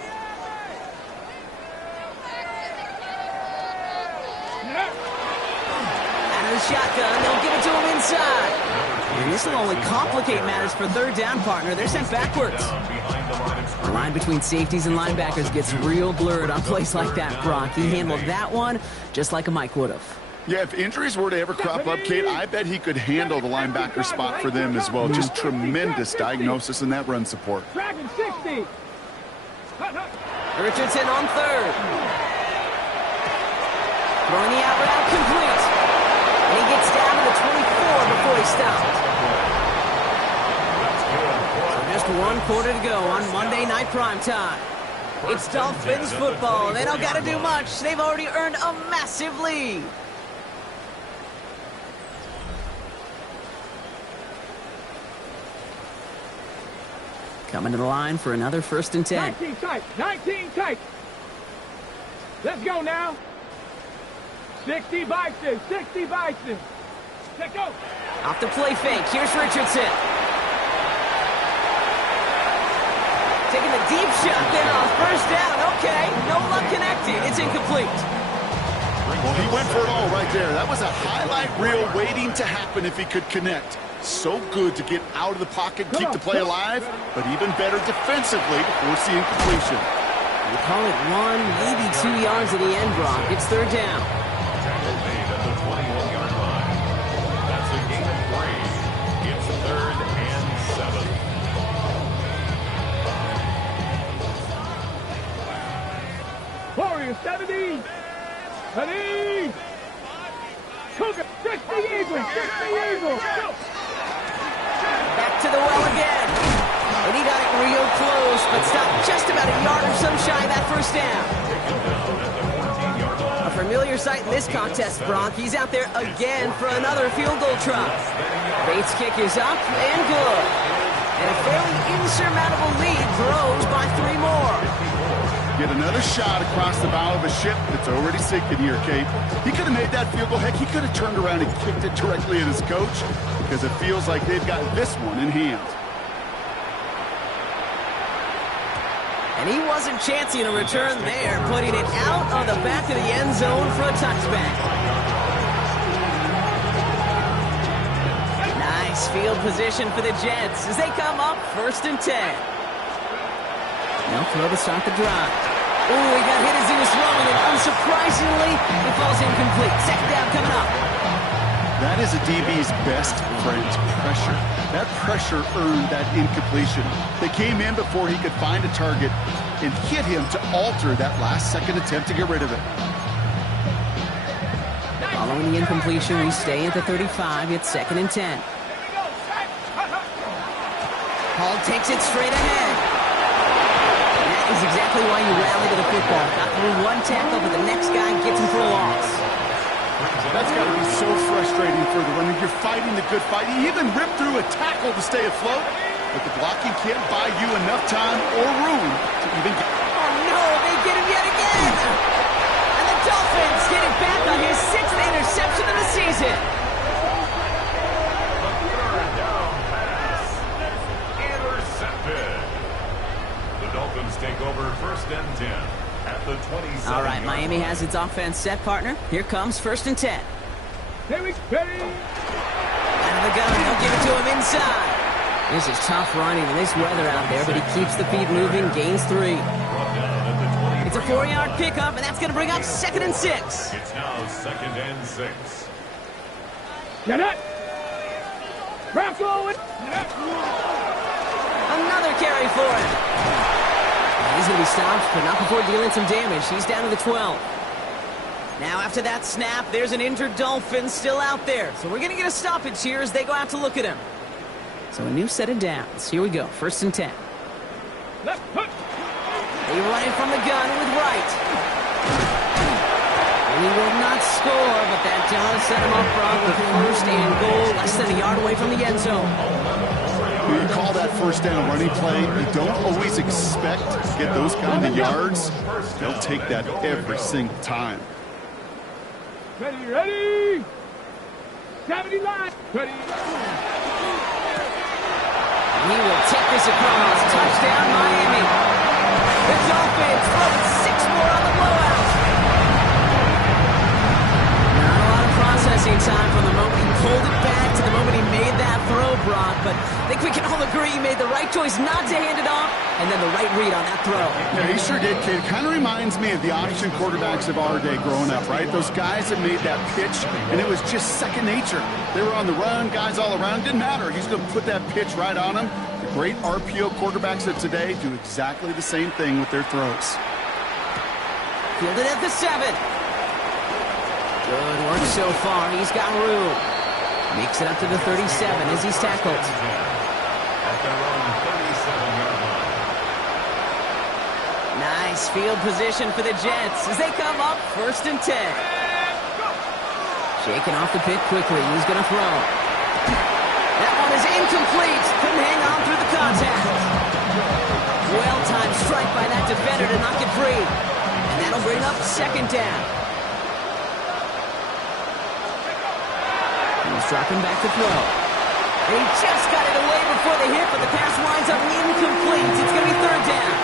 Out of the shotgun, they'll give it to him inside. And this will only complicate matters for third down, partner. They're sent backwards. The line between safeties and linebackers gets real blurred on plays like that, Brock. He handled that one just like a Mike would have. Yeah, if injuries were to ever crop up, Kate, I bet he could handle the linebacker spot for them as well. Just tremendous diagnosis in that run support. Tracking 60. Richardson on third. Throwing the out route complete. And he gets down to the 24 before he stopped. So just one quarter to go on Monday Night Primetime. It's Dolphins football. They don't got to do much. They've already earned a massive lead. Coming to the line for another 1st and 10. 19 tight. 19 tight. Let's go now. 60 Bison. 60 Bison. Let's go. Off the play fake. Here's Richardson. Taking the deep shot there on 1st down. Okay. No luck connecting. It's incomplete. Well, he went for it all right there. That was a highlight reel waiting to happen if he could connect. So good to get out of the pocket, keep the play alive, but even better defensively to force the incompletion. We call it 1, maybe 2 yards at the end, Brock. It's 3rd down. Tackle made at the 21-yard line. That's a gain of 3. It's 3rd and 7. Warriors 70. Ready. Cougar 60 Eagles. 60 Eagles. Go. Back to the well again. And he got it real close, but stopped just about a yard or so shy of that 1st down. A familiar sight in this contest, Brock. He's out there again for another field goal try. Bates' kick is up and good. And a fairly insurmountable lead grows by 3 more. Get another shot across the bow of a ship that's already sinking here, Kate. He could have made that field goal. Heck, he could have turned around and kicked it directly at his coach because it feels like they've got this one in hand. And he wasn't chancing a return there, putting it out on the back of the end zone for a touchback. Nice field position for the Jets as they come up 1st and 10. They'll throw to start the drive. Ooh, he got hit as he was throwing, and unsurprisingly, it falls incomplete. 2nd down coming up. That is a DB's best friend, pressure. That pressure earned that incompletion. They came in before he could find a target and hit him to alter that last-second attempt to get rid of it. Following the incompletion, we stay at the 35. It's 2nd and 10. Hall takes it straight ahead. Is exactly why you rally to the football. Got through one tackle, but the next guy gets him for a loss. That's got to be so frustrating for the runner. You're fighting the good fight. He even ripped through a tackle to stay afloat, but the blocking can't buy you enough time or room to even get... Oh, no, they get him yet again. And the Dolphins get it back on his 6th interception of the season. Third down pass. Intercepted. The Dolphins take over 1st and 10 at the 27. All right, Miami has its offense set, partner. Here comes 1st and 10. Here we go. Out of the gun, they'll give it to him inside. This is tough running in this weather out there, but he keeps the feet moving, gains 3. It's a 4-yard pickup, and that's going to bring up 2nd and 6. It's now 2nd and 6. Get it. Raffle it. Another carry for him. He's going to be stopped, but not before dealing some damage. He's down to the 12. Now, after that snap, there's an injured Dolphin still out there. So we're going to get a stoppage here as they go out to look at him. So a new set of downs. Here we go, 1st and 10. Left foot. They run it from the gun with Wright. And he will not score, but that does set him up front with 1st and goal, less than a yard away from the end zone. You call that 1st down running play. You don't always expect to get those kind of yards. They'll take that every single time. Ready. 79. Ready. He will take this across. Touchdown, Miami. The Dolphins throwing 6 more on the blowout. Brock, but I think we can all agree he made the right choice not to hand it off, and then the right read on that throw. Yeah, he sure did, kid. Kind of reminds me of the option quarterbacks of our day growing up, right? Those guys that made that pitch, and it was just second nature. They were on the run, guys all around. Didn't matter. He's going to put that pitch right on them. The great RPO quarterbacks of today do exactly the same thing with their throws. Fielded at the 7. Good work so far. He's got room. Makes it up to the 37 as he's tackled. Nice field position for the Jets as they come up 1st and 10. Shaking off the pick quickly. He's going to throw. That one is incomplete. Couldn't hang on through the contact. Well-timed strike by that defender to knock it free. And that'll bring up 2nd down. He's dropping back to throw. And he just got it away before the hit, but the pass winds up incomplete. It's going to be 3rd down.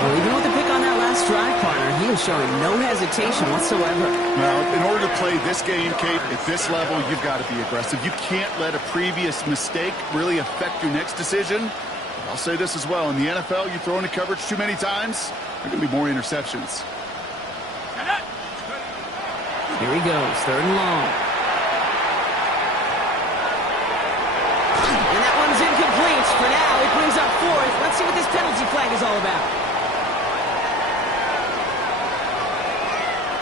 Well, even with the pick on that last drive, partner, he is showing no hesitation whatsoever. Now, in order to play this game, Kate, at this level, you've got to be aggressive. You can't let a previous mistake really affect your next decision. I'll say this as well. In the NFL, you throw into coverage too many times, there are going to be more interceptions. Here he goes, 3rd and long. And that one's incomplete. For now, it brings up 4th. Let's see what this penalty flag is all about.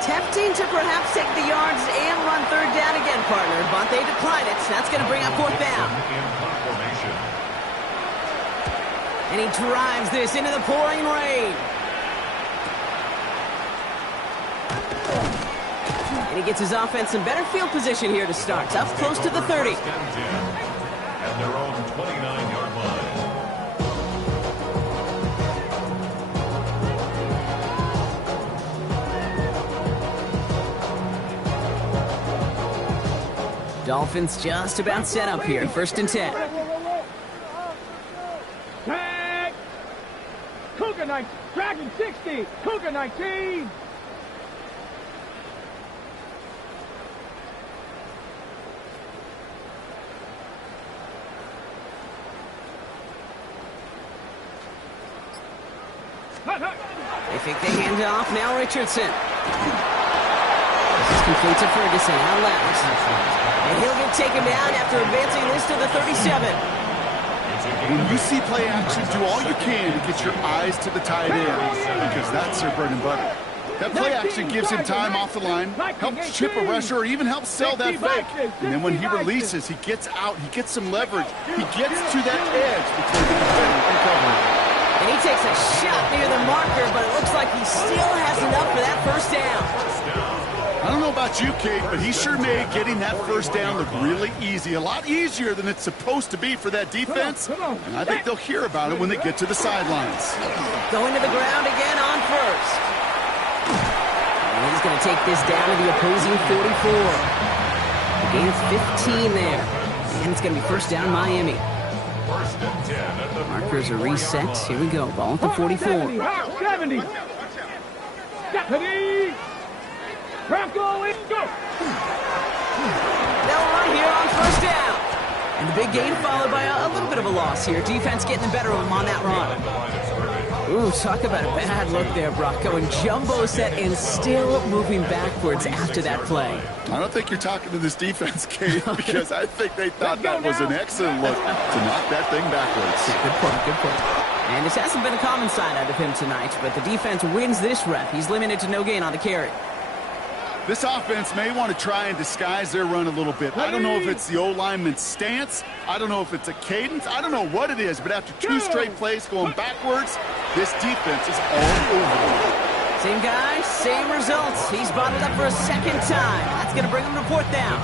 Tempting to perhaps take the yards and run 3rd down again, partner, but they decline it. That's going to bring up 4th down. And he drives this into the pouring rain. And he gets his offense in better field position here to start. Up close to the 30. At their own 29-yard line. Dolphins just about set up here. 1st and 10. Tag! Cougar 19, Dragon 60, Cougar 19. They think they hand it off. Now Richardson. This is complete to Ferguson. Out left. And he'll get taken down after advancing this to the 37. When you see play action, do all you can to get your eyes to the tight end, because that's their bread and butter. That play action gives him time off the line, helps chip a rusher, or even helps sell that fake. And then when he releases, he gets out, he gets some leverage. He gets to that edge before the defender can cover it. And he takes a shot near the marker, but it looks like he still has enough for that 1st down. I don't know about you, Kate, but he sure made getting that 1st down look really easy. A lot easier than it's supposed to be for that defense. And I think they'll hear about it when they get to the sidelines. Going to the ground again on 1st. And he's going to take this down to the opposing 44. The gain of 15 there. And it's going to be 1st down Miami. 1st and 10 at the Markers are reset. Here we go. Ball at the 44. 70. Stephanie. Bronco in, go. They'll run here on 1st down. And the big gain followed by a little bit of a loss here. Defense getting the better of him on that run. Ooh, talk about a bad look there, Brock. Going jumbo set and still moving backwards after that play. I don't think you're talking to this defense, Kate, because I think they thought that was an excellent look to knock that thing backwards. Yeah, good point, good point. And this hasn't been a common side out of him tonight, but the defense wins this rep. He's limited to no gain on the carry. This offense may want to try and disguise their run a little bit. I don't know if it's the O-lineman's stance. I don't know if it's a cadence. I don't know what it is, but after 2 straight plays going backwards, this defense is all over. Same guy, same results. He's bottled up for a 2nd time. That's going to bring him to 4th down.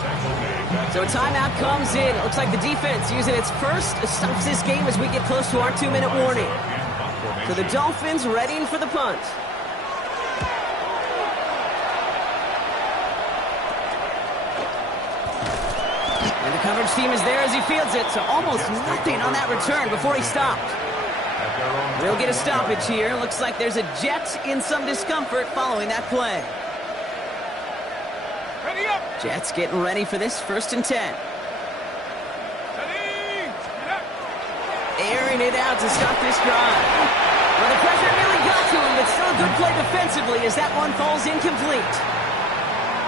So a timeout comes in. It looks like the defense using its first stops this game as we get close to our 2-minute warning. So the Dolphins readying for the punt. And the coverage team is there as he fields it, so almost nothing on that return before he stopped. We'll get a stoppage here. Looks like there's a Jet in some discomfort following that play. Jets getting ready for this 1st and 10. airing it out to start this drive. Well, the pressure nearly got to him, but still a good play defensively as that one falls incomplete.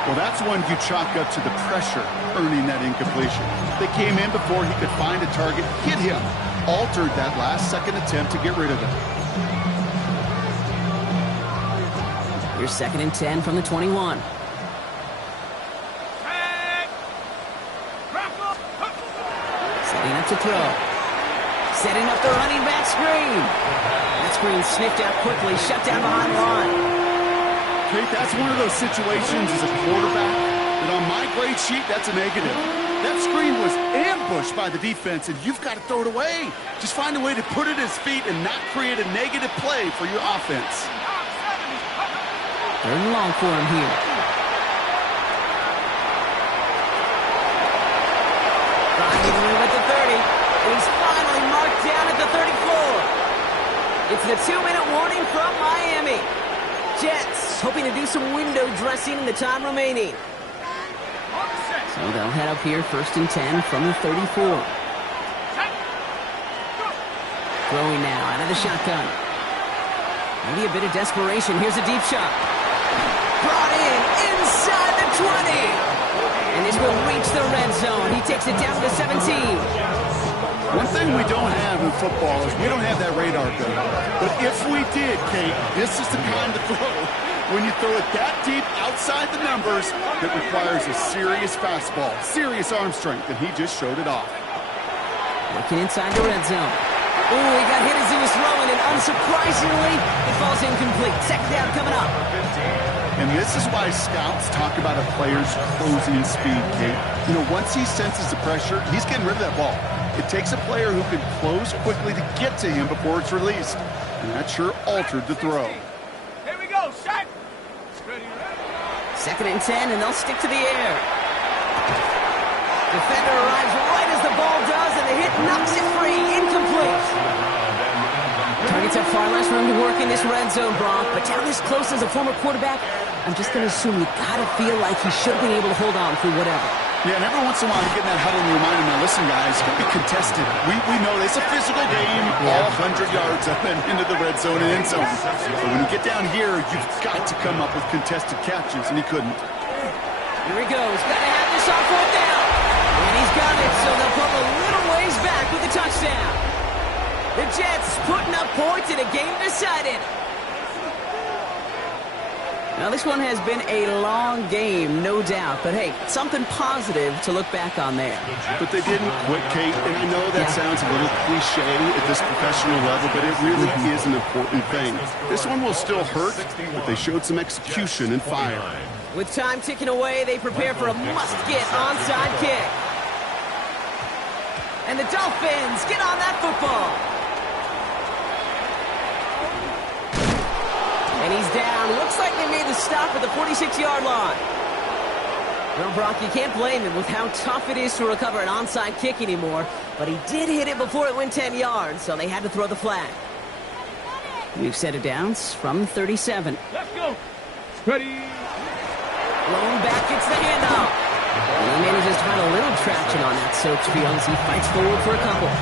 Well, that's one you chalk up to the pressure earning that incompletion. They came in before he could find a target, hit him, altered that last-second attempt to get rid of him. Here's 2nd and 10 from the 21. Setting up to throw. Setting up the running back screen. That screen sniffed out quickly, shut down behind the line. Kate, that's one of those situations as a quarterback that on my grade sheet, that's a negative. That screen was ambushed by the defense, and you've got to throw it away. Just find a way to put it at his feet and not create a negative play for your offense. 3rd and long for him here. Finding the room at the 30. And he's finally marked down at the 34. It's the 2-minute warning from Miami. Jets hoping to do some window dressing in the time remaining. So they'll head up here 1st and 10 from the 34. Throwing now out of the shotgun. Maybe a bit of desperation. Here's a deep shot. Brought in inside the 20. And this will reach the red zone. He takes it down to the 17. One thing we don't have in football is we don't have that radar gun. But if we did, Kate, this is the kind of throw when you throw it that deep outside the numbers that requires a serious fastball, serious arm strength, and he just showed it off. Looking inside the red zone. Oh, he got hit as he was throwing, and unsurprisingly, it falls incomplete. 2nd down coming up. And this is why scouts talk about a player's closing speed, Kate. You know, once he senses the pressure, he's getting rid of that ball. It takes a player who can close quickly to get to him before it's released. And that sure altered the throw. Here we go, shot. 2nd and 10, and they'll stick to the air. Defender arrives right as the ball does, and the hit knocks it free. Incomplete. Targets have far less room to work in this red zone, Bronk, but down this close as a former quarterback, I'm just going to assume you got to feel like he should have been able to hold on through whatever. Yeah, and every once in a while you get in that huddle and you remind him, now listen guys, it's going to be contested. We know it's a physical game, all 100 yards up and into the red zone and end zone. But when you get down here, you've got to come up with contested catches, and he couldn't. Here he goes, got to have this on 4th down. And he's got it, so they'll pull a little ways back with the touchdown. The Jets putting up points in a game decided. Now, this one has been a long game, no doubt. But, hey, something positive to look back on there. But they didn't quit, Kate. And I know that sounds a little cliche at this professional level, but it really is an important thing. This one will still hurt, but they showed some execution and fire. With time ticking away, they prepare for a must-get onside kick. And the Dolphins get on that football. And he's down. Looks like they made the stop at the 46-yard line. Well, Brock, you can't blame him with how tough it is to recover an onside kick anymore. But he did hit it before it went 10 yards, so they had to throw the flag. We've set it down from 37. Let's go. Ready. Blown back, gets the handoff. And he manages to find a little traction on that soaked field as he fights forward for a couple.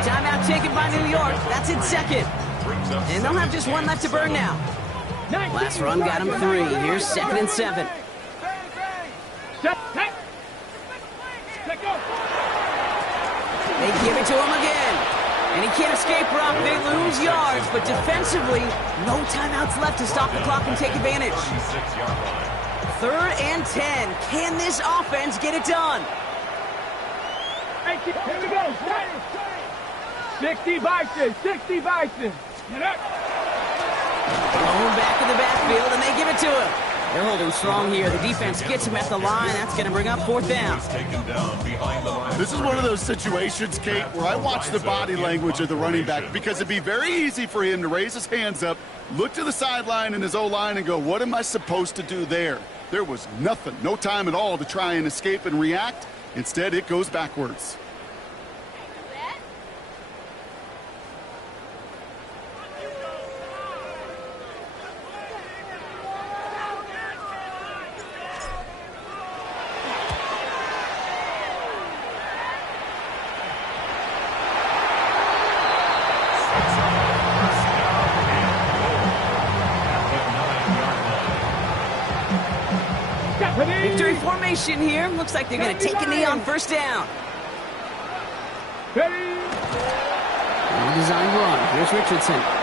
Timeout taken by New York. That's in 2nd. And they'll have just one left to burn now. Last run got him 3. Here's 2nd and 7. They give it to him again. And he can't escape, Brock. They lose yards, but defensively, no timeouts left to stop the clock and take advantage. 3rd and 10. Can this offense get it done? Here we go. 60 Bison. 60 Bison. Get up. Thrown back in the backfield, and they give it to him. They're holding strong here. The defense gets him at the line. That's going to bring up 4th down. This is one of those situations, Kate, where I watch the body language of the running back because it'd be very easy for him to raise his hands up, look to the sideline in his O-line and go, what am I supposed to do there? There was nothing, no time at all to try and escape and react. Instead, it goes backwards. Victory formation here. Looks like they're going to take a knee on first down. Ready? Well-designed run. Here's Richardson.